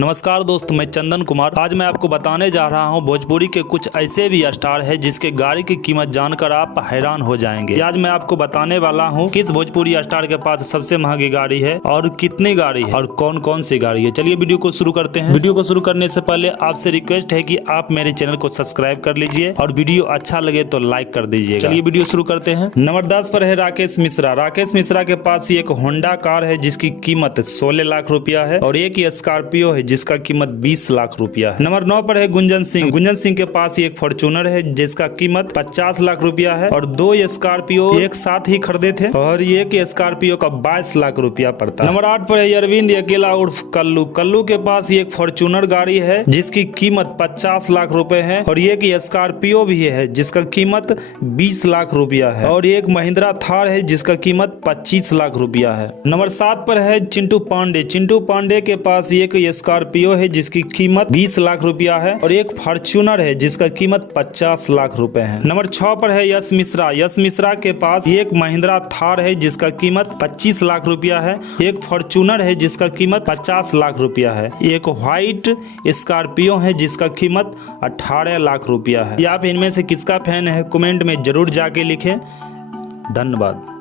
नमस्कार दोस्त, मैं चंदन कुमार। आज मैं आपको बताने जा रहा हूं भोजपुरी के कुछ ऐसे भी स्टार हैं जिसके गाड़ी की कीमत जानकर आप हैरान हो जाएंगे। आज मैं आपको बताने वाला हूं किस भोजपुरी स्टार के पास सबसे महंगी गाड़ी है और कितनी गाड़ी है और कौन कौन सी गाड़ी है। चलिए वीडियो को शुरू करते हैं। वीडियो को शुरू करने से पहले आपसे रिक्वेस्ट है कि आप मेरे चैनल को सब्सक्राइब कर लीजिए और वीडियो अच्छा लगे तो लाइक कर दीजिए। चलिए वीडियो शुरू करते हैं। नंबर 10 पर है राकेश मिश्रा। राकेश मिश्रा के पास एक होंडा कार है जिसकी कीमत 16 लाख रुपया है और एक स्कॉर्पियो है जिसका कीमत 20 लाख रुपया है। नंबर 9 पर है गुंजन सिंह। गुंजन सिंह के पास एक फॉर्च्यूनर है जिसका कीमत 50 लाख रुपया है और 2 स्कॉर्पियो एक साथ ही खरीदे थे और एक स्कॉर्पियो का 22 लाख रुपया पड़ता है। नंबर 8 पर है अरविंद अकेला उर्फ कल्लू। कल्लू के पास एक फॉर्च्यूनर गाड़ी है जिसकी कीमत 50 लाख रुपए है और एक स्कॉर्पियो भी है जिसका कीमत 20 लाख रुपया है और एक महिंद्रा थार है जिसका कीमत 25 लाख रुपया है। नंबर 7 पर है चिंटू पांडे। चिंटू पांडे के पास एक स्कॉर्पियो है जिसकी कीमत 20 लाख रुपया है और एक फॉर्च्यूनर है जिसका कीमत 50 लाख रुपए है। नंबर 6 पर है यश मिश्रा। यश मिश्रा के पास एक महिंद्रा थार है जिसका कीमत 25 लाख रुपया है, एक फॉर्च्यूनर है जिसका कीमत 50 लाख रुपया है, एक व्हाइट स्कॉर्पियो है जिसका कीमत 18 लाख रुपया है। आप इनमें से किसका फैन है कमेंट में जरूर जाके लिखें। धन्यवाद।